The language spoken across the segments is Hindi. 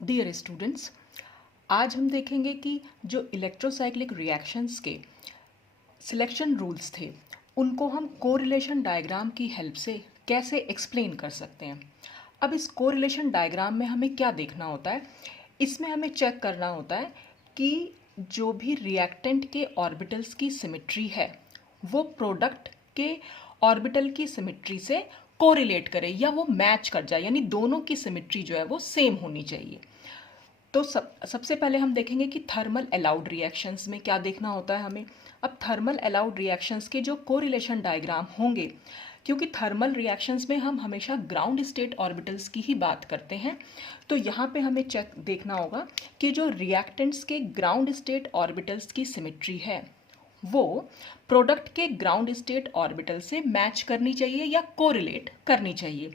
डियर स्टूडेंट्स, आज हम देखेंगे कि जो इलेक्ट्रोसाइक्लिक रिएक्शंस के सिलेक्शन रूल्स थे उनको हम कोरिलेशन डायग्राम की हेल्प से कैसे एक्सप्लेन कर सकते हैं। अब इस कोरिलेशन डायग्राम में हमें क्या देखना होता है, इसमें हमें चेक करना होता है कि जो भी रिएक्टेंट के ऑर्बिटल्स की सिमेट्री है वो प्रोडक्ट के ऑर्बिटल की सिमेट्री से कोरिलेट करे या वो मैच कर जाए, यानी दोनों की सिमेट्री जो है वो सेम होनी चाहिए। तो सबसे पहले हम देखेंगे कि थर्मल अलाउड रिएक्शंस में क्या देखना होता है हमें। अब थर्मल अलाउड रिएक्शंस के जो कोरिलेशन डायग्राम होंगे, क्योंकि थर्मल रिएक्शंस में हम हमेशा ग्राउंड स्टेट ऑर्बिटल्स की ही बात करते हैं, तो यहाँ पे हमें चेक देखना होगा कि जो रिएक्टेंट्स के ग्राउंड स्टेट ऑर्बिटल्स की सिमेट्री है वो प्रोडक्ट के ग्राउंड स्टेट ऑर्बिटल से मैच करनी चाहिए या कोरिलेट करनी चाहिए।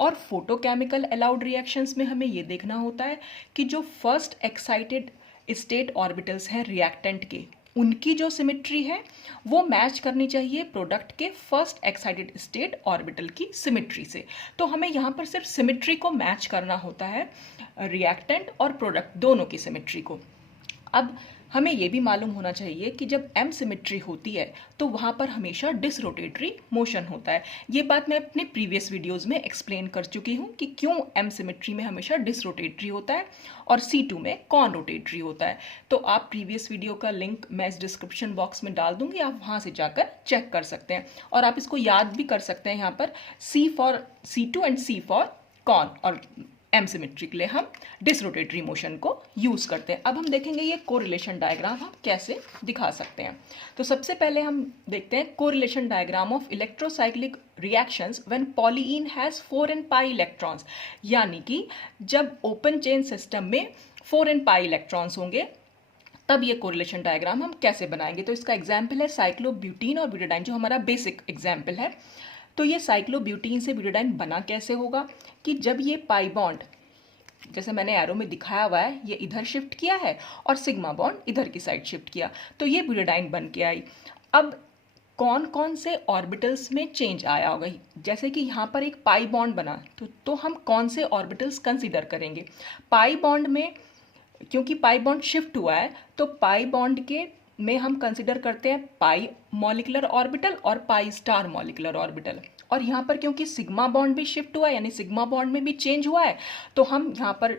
और फोटोकेमिकल अलाउड रिएक्शंस में हमें ये देखना होता है कि जो फर्स्ट एक्साइटेड स्टेट ऑर्बिटल्स हैं रिएक्टेंट के, उनकी जो सिमेट्री है वो मैच करनी चाहिए प्रोडक्ट के फर्स्ट एक्साइटेड स्टेट ऑर्बिटल की सिमेट्री से। तो हमें यहाँ पर सिर्फ सिमेट्री को मैच करना होता है, रिएक्टेंट और प्रोडक्ट दोनों की सिमेट्री को। अब हमें यह भी मालूम होना चाहिए कि जब एम सिमेट्री होती है तो वहाँ पर हमेशा डिसरोटेटरी मोशन होता है। ये बात मैं अपने प्रीवियस वीडियोज़ में एक्सप्लेन कर चुकी हूँ कि क्यों एम सिमेट्री में हमेशा डिसरोटेटरी होता है और C2 में कॉन रोटेटरी होता है। तो आप प्रीवियस वीडियो का लिंक मैं इस डिस्क्रिप्शन बॉक्स में डाल दूंगी, आप वहाँ से जाकर चेक कर सकते हैं और आप इसको याद भी कर सकते हैं। यहाँ पर C for C2 and C for con और एम सिमेट्री के लिए हम डिसरोटेटरी मोशन को यूज़ करते हैं। अब हम देखेंगे ये कोरिलेशन डायग्राम हम कैसे दिखा सकते हैं। तो सबसे पहले हम देखते हैं correlation diagram of electrocyclic reactions when polyene has 4n pi electrons, यानी कि जब ओपन चेन सिस्टम में 4n पाई इलेक्ट्रॉन्स होंगे तब ये कोरिलेशन डायग्राम हम कैसे बनाएंगे। तो इसका एग्जाम्पल है साइक्लोब्यूटीन और ब्यूटाडाइन, जो हमारा बेसिक एग्जाम्पल है। तो ये साइक्लोब्यूटीन से ब्यूटाडाइन बना कैसे होगा कि जब ये पाई बॉन्ड, जैसे मैंने एरो में दिखाया हुआ है, ये इधर शिफ्ट किया है और सिग्मा बॉन्ड इधर की साइड शिफ्ट किया, तो ये ब्यूटाडाइन बन के आई। अब कौन कौन से ऑर्बिटल्स में चेंज आया होगा, जैसे कि यहाँ पर एक पाई बॉन्ड बना तो हम कौन से ऑर्बिटल्स कंसीडर करेंगे। पाई बॉन्ड में, क्योंकि पाई बॉन्ड शिफ्ट हुआ है तो पाई बॉन्ड के में हम कंसिडर करते हैं पाई मॉलिक्यूलर ऑर्बिटल और पाई स्टार मॉलिक्यूलर ऑर्बिटल। और यहाँ पर क्योंकि सिग्मा बॉन्ड भी शिफ्ट हुआ है, यानी सिग्मा बॉन्ड में भी चेंज हुआ है, तो हम यहाँ पर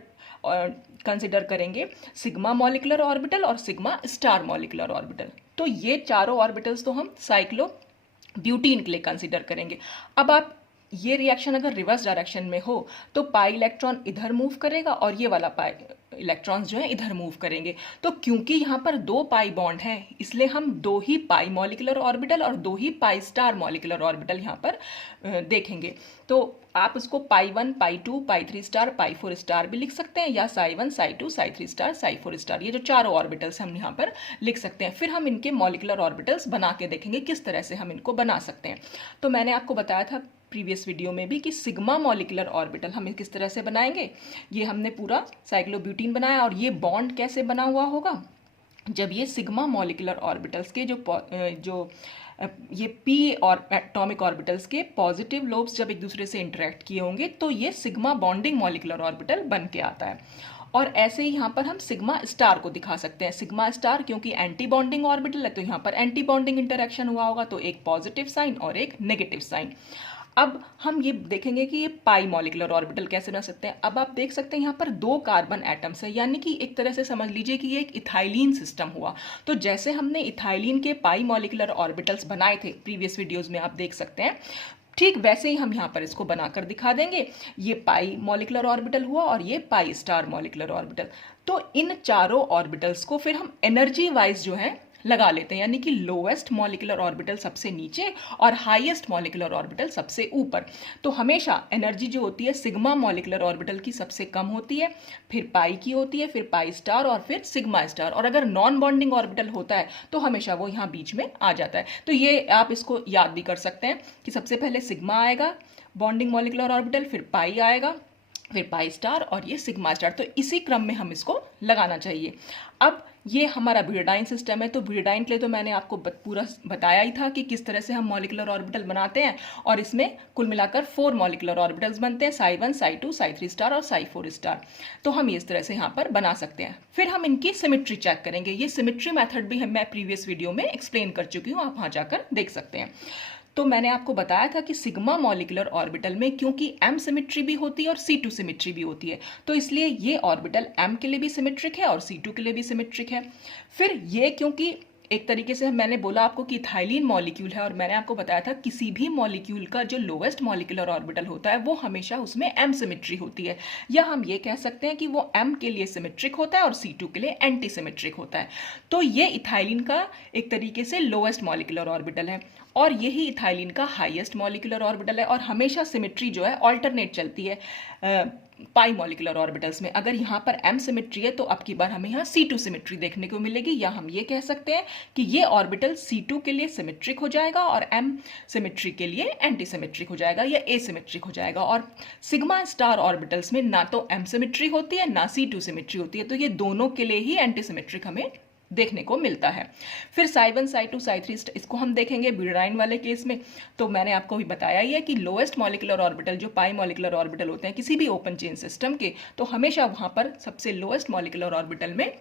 कंसिडर करेंगे सिग्मा मॉलिक्यूलर ऑर्बिटल और सिग्मा स्टार मॉलिक्यूलर ऑर्बिटल। तो ये चारों ऑर्बिटल्स तो हम साइक्लो ब्यूटीन के लिए कंसिडर करेंगे। अब आप ये रिएक्शन अगर रिवर्स डायरेक्शन में हो तो पाई इलेक्ट्रॉन इधर मूव करेगा और ये वाला पाई इलेक्ट्रॉन्स जो है इधर मूव करेंगे। तो क्योंकि यहाँ पर दो पाई बॉन्ड हैं, इसलिए हम दो ही पाई मॉलिक्यूलर ऑर्बिटल और दो ही पाई स्टार मॉलिक्यूलर ऑर्बिटल यहाँ पर देखेंगे। तो आप इसको पाई 1, पाई 2, पाई 3 स्टार, पाई 4 स्टार भी लिख सकते हैं, या साई 1, साई 2, साई 3 स्टार, साई 4 स्टार, ये जो चारों ऑर्बिटल्स हम यहाँ पर लिख सकते हैं। फिर हम इनके मॉलिक्यूलर ऑर्बिटल्स बना के देखेंगे किस तरह से हम इनको बना सकते हैं। तो मैंने आपको बताया था प्रीवियस वीडियो में भी कि सिग्मा मॉलिक्यूलर ऑर्बिटल हम किस तरह से बनाएंगे। ये हमने पूरा साइक्लोब्यूटीन बनाया और ये बॉन्ड कैसे बना हुआ होगा, जब ये सिग्मा मॉलिक्यूलर ऑर्बिटल्स के जो ये p और एटॉमिक ऑर्बिटल्स के पॉजिटिव लोब्स जब एक दूसरे से इंटरेक्ट किए होंगे तो ये सिग्मा बॉन्डिंग मॉलिक्यूलर ऑर्बिटल बन के आता है। और ऐसे ही यहाँ पर हम सिग्मा स्टार को दिखा सकते हैं। सिग्मा स्टार क्योंकि एंटी बॉन्डिंग ऑर्बिटल है तो यहाँ पर एंटी बॉन्डिंग इंटरेक्शन हुआ होगा, तो एक पॉजिटिव साइन और एक नेगेटिव साइन। अब हम ये देखेंगे कि ये पाई मॉलिक्यूलर ऑर्बिटल कैसे बना सकते हैं। अब आप देख सकते हैं यहाँ पर दो कार्बन एटम्स है, यानी कि एक तरह से समझ लीजिए कि ये एक इथाइलिन सिस्टम हुआ। तो जैसे हमने इथाइलिन के पाई मॉलिक्यूलर ऑर्बिटल्स बनाए थे प्रीवियस वीडियोज में, आप देख सकते हैं, ठीक वैसे ही हम यहाँ पर इसको बनाकर दिखा देंगे। ये पाई मॉलिक्यूलर ऑर्बिटल हुआ और ये पाई स्टार मॉलिक्यूलर ऑर्बिटल। तो इन चारों ऑर्बिटल्स को फिर हम एनर्जी वाइज जो है लगा लेते हैं, यानी कि लोएस्ट मॉलिक्यूलर ऑर्बिटल सबसे नीचे और हाईएस्ट मॉलिक्यूलर ऑर्बिटल सबसे ऊपर। तो हमेशा एनर्जी जो होती है सिग्मा मॉलिक्यूलर ऑर्बिटल की सबसे कम होती है, फिर पाई की होती है, फिर पाई स्टार और फिर सिग्मा स्टार। और अगर नॉन बॉन्डिंग ऑर्बिटल होता है तो हमेशा वो यहाँ बीच में आ जाता है। तो ये आप इसको याद भी कर सकते हैं कि सबसे पहले सिग्मा आएगा बॉन्डिंग मॉलिक्यूलर ऑर्बिटल, फिर पाई आएगा, फिर पाई स्टार और ये सिग्मा स्टार। तो इसी क्रम में हम इसको लगाना चाहिए। अब ये हमारा ब्यूटाडाइन सिस्टम है। तो ब्यूटाडाइन के लिए तो मैंने आपको पूरा बताया ही था कि किस तरह से हम मॉलिक्यूलर ऑर्बिटल बनाते हैं, और इसमें कुल मिलाकर 4 मॉलिक्यूलर ऑर्बिटल्स बनते हैं, psi1 psi2 psi3 स्टार और psi4 स्टार। तो हम इस तरह से यहाँ पर बना सकते हैं। फिर हम इनकी सिमेट्री चेक करेंगे। ये सिमेट्री मेथड भी मैं प्रीवियस वीडियो में एक्सप्लेन कर चुकी हूँ, आप वहाँ जाकर देख सकते हैं। तो मैंने आपको बताया था कि सिग्मा मॉलिक्यूलर ऑर्बिटल में क्योंकि m सिमेट्री भी होती है और c2 सिमेट्री भी होती है, तो इसलिए ये ऑर्बिटल m के लिए भी सिमेट्रिक है और c2 के लिए भी सिमेट्रिक है। फिर ये क्योंकि एक तरीके से मैंने बोला आपको कि इथाइलिन मॉलिक्यूल है, और मैंने आपको बताया था किसी भी मॉलिक्यूल का जो लोवेस्ट मॉलिक्यूलर ऑर्बिटल होता है वो हमेशा उसमें m सिमेट्री होती है, या हम ये कह सकते हैं कि वो m के लिए सिमेट्रिक होता है और c2 के लिए एंटी सिमेट्रिक होता है। तो ये इथाइलिन का एक तरीके से लोवेस्ट मॉलिक्यूलर ऑर्बिटल है, और यही इथाइलिन का हाईएस्ट मॉलिक्यूलर ऑर्बिटल है। और हमेशा सिमेट्री जो है ऑल्टरनेट चलती है पाई मॉलिक्यूलर ऑर्बिटल्स में। अगर यहाँ पर m सिमेट्री है तो अब की बार हमें यहाँ c2 सिमेट्री देखने को मिलेगी, या हम ये कह सकते हैं कि ये ऑर्बिटल c2 के लिए सिमेट्रिक हो जाएगा और m सिमेट्री के लिए एंटी सिमेट्रिक हो जाएगा या ए सिमेट्रिक हो जाएगा। और सिग्मा स्टार ऑर्बिटल्स में ना तो m सिमेट्री होती है ना c2 सिमेट्री होती है, तो ये दोनों के लिए ही एंटी सिमेट्रिक हमें देखने को मिलता है। फिर psi1 psi2 psi3 इसको हम देखेंगे ब्यूटाडाइन वाले केस में। तो मैंने आपको भी बताया ही है कि लोएस्ट मॉलिक्यूलर ऑर्बिटल जो पाई मॉलिक्यूलर ऑर्बिटल होते हैं किसी भी ओपन चेन सिस्टम के, तो हमेशा वहां पर सबसे लोएस्ट मॉलिक्यूलर ऑर्बिटल में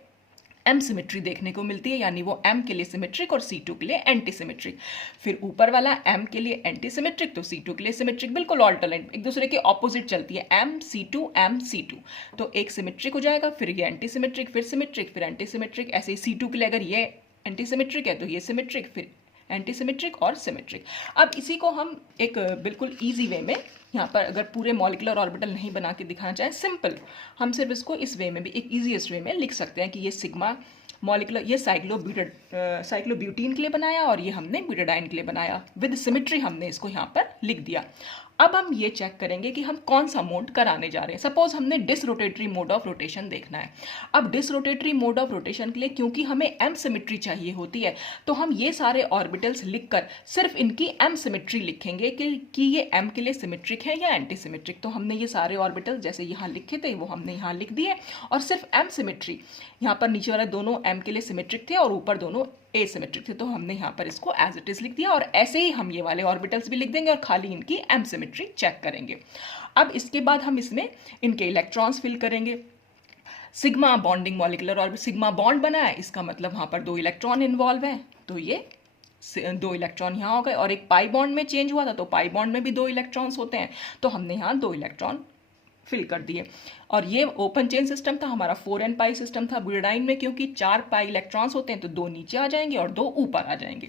m सिमेट्री देखने को मिलती है, यानी वो m के लिए सिमेट्रिक और c2 के लिए एंटी सिमेट्रिक। फिर ऊपर वाला m के लिए एंटी सिमेट्रिक तो c2 के लिए सिमेट्रिक, बिल्कुल ऑल्टरनेट, एक दूसरे के ऑपोजिट चलती है, m c2 m c2, तो एक सिमेट्रिक हो जाएगा, फिर ये एंटी सिमेट्रिक, फिर सिमेट्रिक, फिर एंटी सिमेट्रिक। ऐसे ही c2 के लिए अगर ये एंटी सिमेट्रिक है तो ये सिमेट्रिक, फिर एंटी सिमेट्रिक और सिमेट्रिक। अब इसी को हम एक बिल्कुल ईजी वे में यहाँ पर अगर पूरे मॉलिक्यूलर ऑर्बिटल नहीं बना के दिखाना चाहें, सिंपल हम सिर्फ इसको इस वे में भी एक ईजीएस्ट वे में लिख सकते हैं कि ये सिग्मा मॉलिक्यूलर, ये साइक्लोब्यूटीन के लिए बनाया और ये हमने ब्यूटाडाइन के लिए बनाया, विद सिमेट्री हमने इसको यहाँ पर लिख दिया। अब हम ये चेक करेंगे कि हम कौन सा मोड कराने जा रहे हैं। सपोज हमने डिसरोटेटरी मोड ऑफ रोटेशन देखना है। अब डिसरोटेटरी मोड ऑफ रोटेशन के लिए क्योंकि हमें m सिमेट्री चाहिए होती है, तो हम ये सारे ऑर्बिटल्स लिखकर सिर्फ इनकी m सिमेट्री लिखेंगे कि ये m के लिए सिमेट्रिक है या एंटी सिमेट्रिक। तो हमने ये सारे ऑर्बिटल जैसे यहाँ लिखे थे वो हमने यहाँ लिख दिए, और सिर्फ m सिमेट्री, यहाँ पर नीचे वाले दोनों m के लिए सिमेट्रिक थे और ऊपर दोनों ए सिमेट्रिक थे, तो हमने यहाँ पर इसको एज इट इज लिख दिया। और ऐसे ही हम ये वाले ऑर्बिटल्स भी लिख देंगे और खाली इनकी m सिमेट्री चेक करेंगे। अब इसके बाद हम इसमें इनके इलेक्ट्रॉन्स फिल करेंगे। Sigma bonding molecular orbital, sigma bond बना है, इसका मतलब वहाँ पर 2 इलेक्ट्रॉन इन्वॉल्व है, तो ये 2 इलेक्ट्रॉन यहाँ हो गए। और एक पाई बॉन्ड में चेंज हुआ था, तो पाई बॉन्ड में भी 2 इलेक्ट्रॉन्स होते हैं, तो हमने यहाँ 2 इलेक्ट्रॉन फिल कर दिए। और ये ओपन चेन सिस्टम था, हमारा 4n पाई सिस्टम था। ब्यूटाडाइन में क्योंकि 4 पाई इलेक्ट्रॉन्स होते हैं तो 2 नीचे आ जाएंगे और 2 ऊपर आ जाएंगे।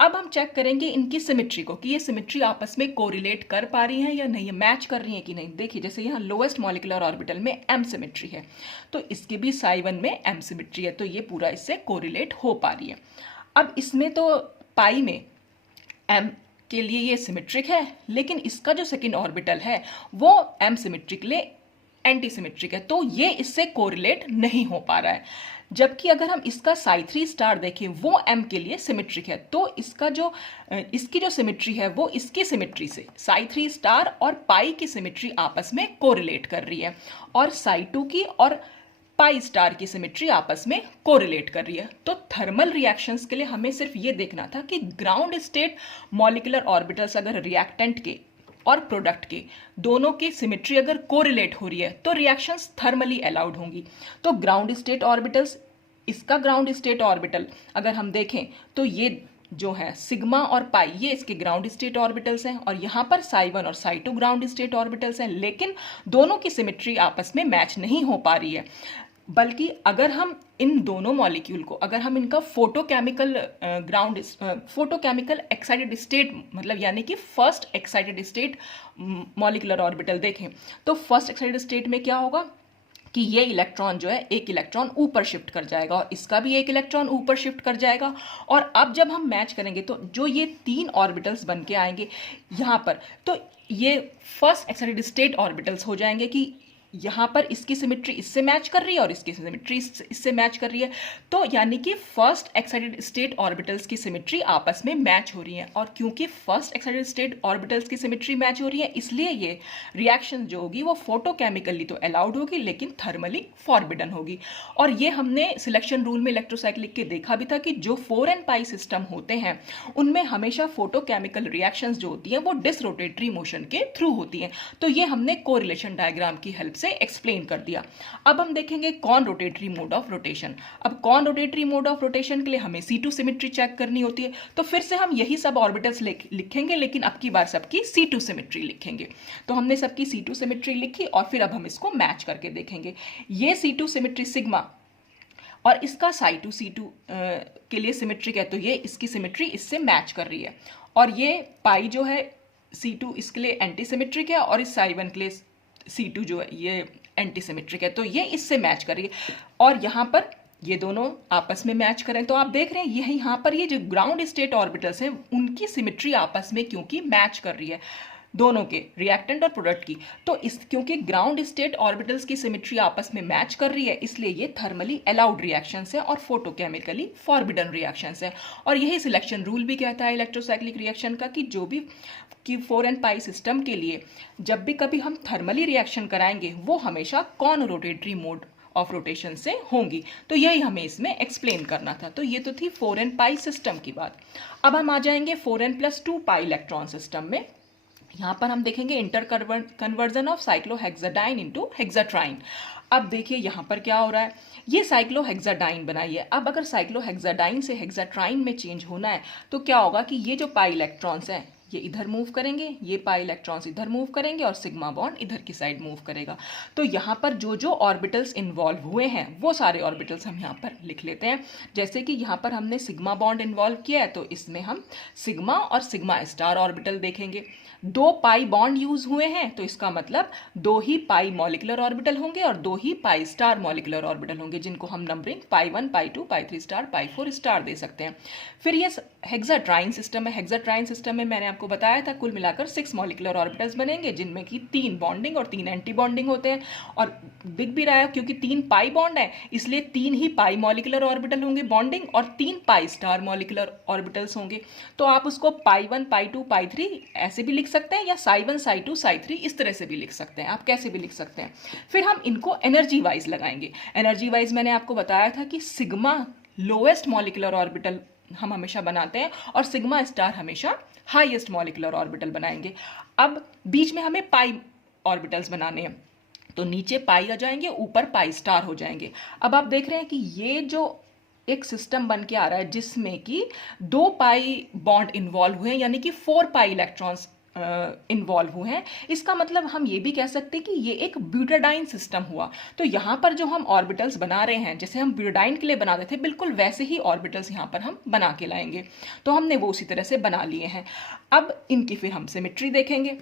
अब हम चेक करेंगे इनकी सिमेट्री को कि ये सिमेट्री आपस में कोरिलेट कर पा रही हैं या नहीं, मैच कर रही हैं कि नहीं। देखिए जैसे यहाँ लोएस्ट मॉलिक्यूलर ऑर्बिटल में m सिमेट्री है, तो इसके भी psi1 में m सिमेट्री है, तो ये पूरा इससे कोरिलेट हो पा रही है। अब इसमें तो पाई में m के लिए ये सिमेट्रिक है, लेकिन इसका जो सेकेंड ऑर्बिटल है वो m सिमेट्रिक लिए एंटी सिमेट्रिक है, तो ये इससे कोरिलेट नहीं हो पा रहा है। जबकि अगर हम इसका psi3 स्टार देखें वो m के लिए सिमेट्रिक है, तो इसकी जो सिमेट्री है वो इसकी सिमेट्री से psi3 स्टार और पाई की सिमेट्री आपस में कोरिलेट कर रही है, और psi2 की और पाई स्टार की सिमेट्री आपस में कोरिलेट कर रही है। तो थर्मल रिएक्शंस के लिए हमें सिर्फ ये देखना था कि ग्राउंड स्टेट मॉलिक्यूलर ऑर्बिटल्स अगर रिएक्टेंट के और प्रोडक्ट के दोनों की सिमेट्री अगर कोरिलेट हो रही है तो रिएक्शंस थर्मली अलाउड होंगी। तो ग्राउंड स्टेट ऑर्बिटल्स, इसका ग्राउंड स्टेट ऑर्बिटल अगर हम देखें तो ये जो है सिग्मा और पाई, ये इसके ग्राउंड स्टेट ऑर्बिटल्स हैं, और यहाँ पर psi1 और psi2 ग्राउंड स्टेट ऑर्बिटल्स हैं, लेकिन दोनों की सिमेट्री आपस में मैच नहीं हो पा रही है। बल्कि अगर हम इन दोनों मॉलिक्यूल को, अगर हम इनका फोटोकेमिकल एक्साइटेड स्टेट मतलब यानी कि first excited state molecular orbital देखें, तो फर्स्ट एक्साइटेड स्टेट में क्या होगा कि ये इलेक्ट्रॉन जो है एक इलेक्ट्रॉन ऊपर शिफ्ट कर जाएगा और इसका भी एक इलेक्ट्रॉन ऊपर शिफ्ट कर जाएगा। और अब जब हम मैच करेंगे तो जो ये 3 ऑर्बिटल्स बन के आएंगे यहाँ पर, तो ये फर्स्ट एक्साइटेड स्टेट ऑर्बिटल्स हो जाएंगे कि यहाँ पर इसकी सिमेट्री इससे मैच कर रही है और इसकी सिमेट्री इससे मैच कर रही है। तो यानी कि फर्स्ट एक्साइटेड स्टेट ऑर्बिटल्स की सिमेट्री आपस में मैच हो रही है, और क्योंकि फर्स्ट एक्साइटेड स्टेट ऑर्बिटल्स की सिमेट्री मैच हो रही है, इसलिए ये रिएक्शन जो होगी वो फोटोकेमिकली तो अलाउड होगी लेकिन थर्मली फॉरबिडन होगी। और ये हमने सिलेक्शन रूल में इलेक्ट्रोसाइक्लिक के देखा भी था कि जो 4n पाई सिस्टम होते हैं उनमें हमेशा फोटोकेमिकल रिएक्शंस जो होती हैं वो डिसरोटेटरी मोशन के थ्रू होती हैं। तो ये हमने कोरिलेशन डायग्राम की हेल्प से एक्सप्लेन कर दिया। अब हम देखेंगे conrotatory mode of rotation. अब conrotatory mode of rotation के लिए हमें C2 सिमेट्री चेक करनी होती है, तो फिर से हम यही सब ऑर्बिटल्स लिखेंगे लेकिन अब की बार सबकी C2 सिमेट्री लिखेंगे। तो हमने सबकी C2 सिमेट्री लिखी और फिर अब हम इसको मैच करके देखेंगे। ये C2 सिमेट्री सिग्मा और इसका साई2 C2 के लिए सिमेट्रिक है, तो ये इसकी सिमेट्री इससे मैच कर रही है। और ये पाई जो है C2 इसके लिए एंटी सिमेट्रिक है और इस साई1 के लिए C2 जो है ये एंटी सिमेट्रिक है, तो ये इससे मैच कर रही है। और यहाँ पर ये दोनों आपस में मैच करें तो आप देख रहे हैं यही यहाँ पर ये जो ग्राउंड स्टेट ऑर्बिटल्स हैं उनकी सिमेट्री आपस में क्योंकि मैच कर रही है दोनों के रिएक्टेंट और प्रोडक्ट की। तो इस क्योंकि ग्राउंड स्टेट ऑर्बिटल्स की सिमेट्री आपस में मैच कर रही है इसलिए ये थर्मली अलाउड रिएक्शंस है और फोटोकेमिकली फॉरबिडन रिएक्शंस है। और यही सिलेक्शन रूल भी कहता है इलेक्ट्रोसाइक्लिक रिएक्शन का कि जो भी कि 4n पाई सिस्टम के लिए जब भी कभी हम थर्मली रिएक्शन कराएंगे वो हमेशा conrotatory mode of rotation से होंगी। तो यही हमें इसमें एक्सप्लेन करना था। तो ये तो थी 4n पाई सिस्टम की बात। अब हम आ जाएंगे 4n+2 पाई इलेक्ट्रॉन सिस्टम में। यहाँ पर हम देखेंगे inter conversion of cyclohexadiene into हेक्साट्राइन। अब देखिए यहाँ पर क्या हो रहा है, ये साइक्लोहेक्साडाइन बनाई है। अब अगर साइक्लोहेक्साडाइन से हेक्साट्राइन में चेंज होना है तो क्या होगा कि ये जो पाई इलेक्ट्रॉन्स हैं ये इधर मूव करेंगे, ये पाई इलेक्ट्रॉन्स इधर मूव करेंगे और सिग्मा बॉन्ड इधर की साइड मूव करेगा। तो यहाँ पर जो जो ऑर्बिटल्स इन्वॉल्व हुए हैं वो सारे ऑर्बिटल्स हम यहाँ पर लिख लेते हैं। जैसे कि यहाँ पर हमने सिग्मा बॉन्ड इन्वॉल्व किया है तो इसमें हम सिग्मा और सिग्मा स्टार ऑर्बिटल देखेंगे। 2 पाई बॉन्ड यूज हुए हैं तो इसका मतलब 2 ही पाई मॉलिकुलर ऑर्बिटल होंगे और 2 ही पाई स्टार मॉलिकुलर ऑर्बिटल होंगे जिनको हम नंबरिंग पाई1 पाई2 पाई3 स्टार पाई4 स्टार दे सकते हैं। फिर ये हेक्साट्राइन सिस्टम है। हेक्साट्राइन सिस्टम में मैंने आपको बताया था कुल मिलाकर 6 मॉलिकुलर ऑर्बिटल्स बनेंगे जिनमें कि 3 बॉन्डिंग और 3 एंटी बॉन्डिंग होते हैं। और दिख भी रहा है क्योंकि 3 पाई बॉन्ड है इसलिए 3 ही पाई मॉलिकुलर ऑर्बिटल होंगे बॉन्डिंग और 3 पाई स्टार मॉलिकुलर ऑर्बिटल्स होंगे। तो आप उसको पाई1 पाई2 पाई3 ऐसे भी लिख सकते हैं या साई1 साई2 साई3 इस तरह से भी लिख सकते हैं, आप कैसे भी लिख सकते हैं। फिर हम इनको एनर्जी वाइज लगाएंगे। एनर्जी वाइज मैंने आपको बताया था कि सिग्मा लोएस्ट मॉलिकुलर ऑर्बिटल हम हमेशा बनाते हैं और सिग्मा स्टार हमेशा हाईएस्ट मॉलिकुलर ऑर्बिटल बनाएंगे। अब बीच में हमें पाई ऑर्बिटल्स बनाने हैं तो नीचे पाई आ जाएंगे ऊपर पाई स्टार हो जाएंगे। अब आप देख रहे हैं कि ये जो एक सिस्टम बन के आ रहा है जिसमें कि 2 पाई बॉन्ड इन्वॉल्व हुए हैं यानी कि 4 पाई इलेक्ट्रॉन्स इन्वॉल्व हुए हैं। इसका मतलब हम ये भी कह सकते हैं कि ये एक ब्यूटाडाइन सिस्टम हुआ। तो यहाँ पर जो हम ऑर्बिटल्स बना रहे हैं जैसे हम ब्यूटाडाइन के लिए बनाते थे बिल्कुल वैसे ही ऑर्बिटल्स यहाँ पर हम बना के लाएंगे। तो हमने वो उसी तरह से बना लिए हैं। अब इनकी फिर हम सिमेट्री देखेंगे।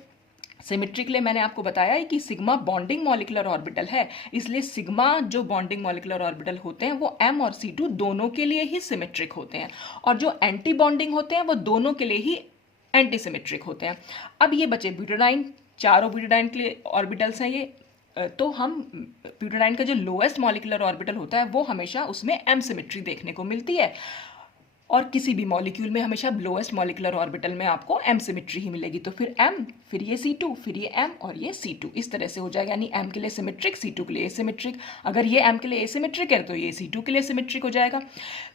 सिमेट्री के लिए मैंने आपको बताया है कि सिग्मा बॉन्डिंग मॉलिकुलर ऑर्बिटल है इसलिए सिग्मा जो बॉन्डिंग मॉलिकुलर ऑर्बिटल होते हैं वो m और C2 दोनों के लिए ही सिमेट्रिक होते हैं और जो एंटी बॉन्डिंग होते हैं वो दोनों के लिए ही एंटी सिमेट्रिक होते हैं। अब ये बचे ब्यूटाडाइन, चारों ब्यूटाडाइन के लिए ऑर्बिटल्स हैं ये। तो हम ब्यूटाडाइन का जो लोएस्ट मॉलिकुलर ऑर्बिटल होता है वो हमेशा उसमें m सिमेट्री देखने को मिलती है और किसी भी मॉलिक्यूल में हमेशा लोएस्ट मॉलिकुलर ऑर्बिटल में आपको m सिमेट्री ही मिलेगी। तो फिर m फिर ये C2 फिर ये m और ये C2 इस तरह से हो जाएगा, यानी m के लिए सिमेट्रिक C2 के लिए एसिमेट्रिक। अगर ये m के लिए एसिमेट्रिक है तो ये C2 के लिए सिमेट्रिक हो जाएगा।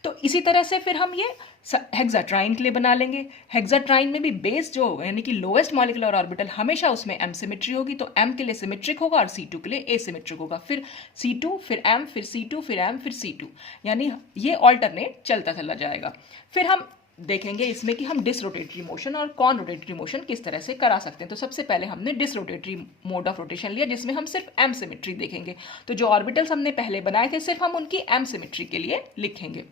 तो इसी तरह से फिर हम ये हेक्साट्राइन के लिए बना लेंगे। हेक्साट्राइन में भी बेस जो यानी कि लोएस्ट मॉलिकुलर ऑर्बिटल हमेशा उसमें m सिमेट्री होगी तो m के लिए सिमेट्रिक होगा और C2 के लिए एसिमेट्रिक होगा। फिर C2 फिर m फिर C2 फिर m फिर C2, यानी ये ऑल्टरनेट चलता चला जाएगा। फिर हम देखेंगे इसमें कि हम डिसरोटेटरी मोशन और कॉन रोटेटरी मोशन किस तरह से करा सकते हैं। तो सबसे पहले हमने डिसरोटेटरी मोड ऑफ रोटेशन लिया जिसमें हम सिर्फ m सिमेट्री देखेंगे। तो जो ऑर्बिटल्स हमने पहले बनाए थे सिर्फ हम उनकी m सिमेट्री के लिए लिखेंगे।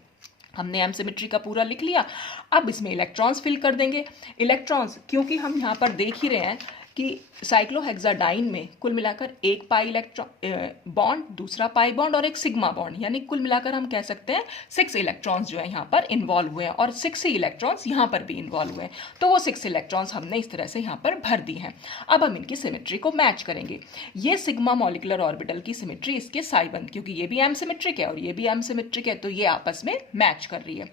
हमने m सिमेट्री का पूरा लिख लिया। अब इसमें इलेक्ट्रॉन्स फिल कर देंगे। इलेक्ट्रॉन्स क्योंकि हम यहाँ पर देख ही रहे हैं कि साइक्लोहेक्साडाइन में कुल मिलाकर एक पाई इलेक्ट्रॉन बॉन्ड, दूसरा पाई बॉन्ड और एक सिग्मा बॉन्ड, यानी कुल मिलाकर हम कह सकते हैं 6 इलेक्ट्रॉन्स जो है यहाँ पर इन्वॉल्व हुए हैं और 6 ही इलेक्ट्रॉन्स यहाँ पर भी इन्वॉल्व हुए हैं। तो वो 6 इलेक्ट्रॉन्स हमने इस तरह से यहाँ पर भर दी हैं। अब हम इनकी सिमेट्री को मैच करेंगे। ये सिग्मा मॉलिकुलर ऑर्बिटल की सिमेट्री इसके साइबन, क्योंकि ये भी एम सिमेट्रिक है और ये भी एम सिमेट्रिक है, तो ये आपस में मैच कर रही है।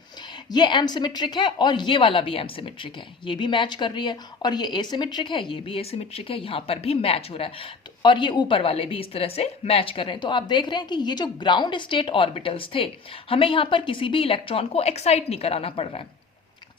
ये एम सिमेट्रिक है और ये वाला भी एम सिमेट्रिक है, ये भी मैच कर रही है, और ये एसिमेट्रिक है, ये भी एसिमेट्रिक है, यहाँ पर भी मैच हो रहा है, और ये ऊपर वाले भी इस तरह से मैच कर रहे हैं। तो आप देख रहे हैं कि ये जो ग्राउंड स्टेट ऑर्बिटल्स थे, हमें यहाँ पर किसी भी इलेक्ट्रॉन को एक्साइट नहीं कराना पड़ रहा है,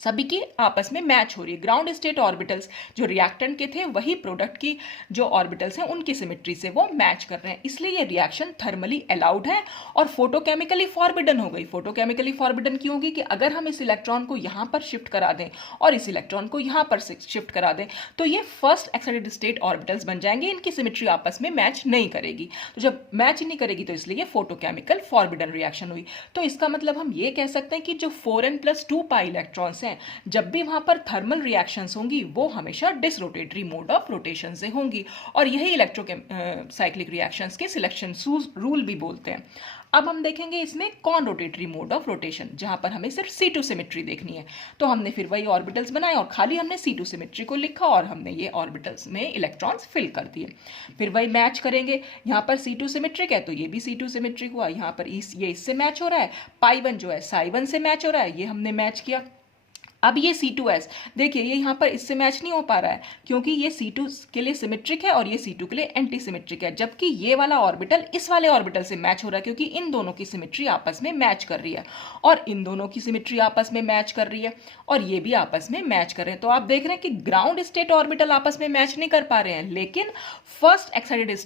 सभी की आपस में मैच हो रही है। ग्राउंड स्टेट ऑर्बिटल्स जो रिएक्टेंट के थे वही प्रोडक्ट की जो ऑर्बिटल्स हैं उनकी सिमेट्री से वो मैच कर रहे हैं, इसलिए ये रिएक्शन थर्मली अलाउड है और फोटोकेमिकली फॉरबिडन हो गई। फोटोकेमिकली फॉरबिडन क्यों होगी कि अगर हम इस इलेक्ट्रॉन को यहाँ पर शिफ्ट करा दें और इस इलेक्ट्रॉन को यहाँ पर शिफ्ट करा दें तो ये फर्स्ट एक्साइटेड स्टेट ऑर्बिटल्स बन जाएंगे, इनकी सिमेट्री आपस में मैच नहीं करेगी। तो जब मैच नहीं करेगी तो इसलिए फोटोकेमिकल फॉरबिडन रिएक्शन हुई। तो इसका मतलब हम ये कह सकते हैं कि जो 4n+2 पाई इलेक्ट्रॉन्स हैं, जब भी वहां पर थर्मल रिएक्शंस होंगी वो हमेशा डिसरोटेटरी मोड ऑफ रोटेशन से होंगी, और यही इलेक्ट्रोसाइक्लिक रिएक्शंस के सिलेक्शन रूल भी बोलते हैं। अब हम देखेंगे इसमें conrotatory mode of rotation, जहां पर हमें सिर्फ C2 सिमेट्री देखनी है। तो हमने फिर वही ऑर्बिटल्स बनाए और खाली हमने C2 सिमेट्री को लिखा और हमने ये ऑर्बिटल्स में इलेक्ट्रॉन्स फिल कर दिए। फिर वही मैच करेंगे, यहाँ पर C2 सिमेट्रिक है तो ये भी C2 सिमेट्रिक हुआ, यहाँ पर ये इससे मैच हो रहा है, पाई 1 जो है साई 1 से मैच हो रहा है, ये हमने मैच किया। अब ये C2S देखिए, ये यहाँ पर इससे मैच नहीं हो पा रहा है क्योंकि ये C2 के लिए सिमेट्रिक है और ये C2 के लिए एंटी सिमेट्रिक है, जबकि ये वाला ऑर्बिटल इस वाले ऑर्बिटल से मैच हो रहा है क्योंकि इन दोनों की सिमेट्री आपस में मैच कर रही है और इन दोनों की सिमेट्री आपस में मैच कर रही है और ये भी आपस में मैच कर रहे हैं। तो आप देख रहे हैं कि ग्राउंड स्टेट ऑर्बिटल आपस में मैच नहीं कर पा रहे हैं, लेकिन फर्स्ट एक्साइटेड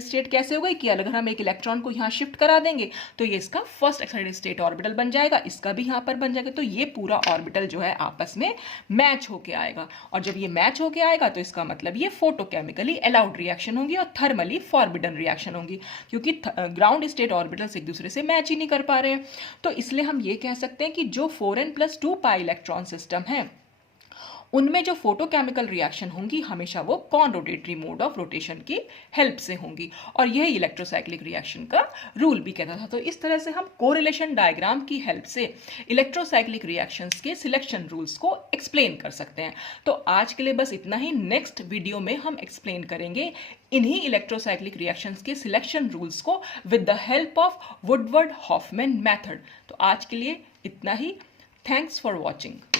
स्टेट कैसे हो गई कि अगर हम एक इलेक्ट्रॉन को यहाँ शिफ्ट करा देंगे तो ये इसका फर्स्ट एक्साइटेड स्टेट ऑर्बिटल बन जाएगा, इसका भी यहाँ पर बन जाएगा, तो ये पूरा ऑर्बिटल जो है आपस में मैच होके आएगा। और जब ये मैच होके आएगा तो इसका मतलब ये फोटोकेमिकली अलाउड रिएक्शन होगी और थर्मली फॉरबिडन रिएक्शन होगी, क्योंकि ग्राउंड स्टेट ऑर्बिटल्स एक दूसरे से मैच ही नहीं कर पा रहे हैं। तो इसलिए हम ये कह सकते हैं कि जो 4n+2 पाई इलेक्ट्रॉन सिस्टम है उनमें जो फोटोकेमिकल रिएक्शन होंगी हमेशा वो conrotatory mode of rotation की हेल्प से होंगी, और यही इलेक्ट्रोसाइक्लिक रिएक्शन का रूल भी कहता था। तो इस तरह से हम कोरिलेशन डायग्राम की हेल्प से इलेक्ट्रोसाइक्लिक रिएक्शंस के सिलेक्शन रूल्स को एक्सप्लेन कर सकते हैं। तो आज के लिए बस इतना ही। नेक्स्ट वीडियो में हम एक्सप्लेन करेंगे इन्हीं इलेक्ट्रोसाइक्लिक रिएक्शंस के सिलेक्शन रूल्स को with the help of Woodward Hoffmann method. तो आज के लिए इतना ही। Thanks for watching.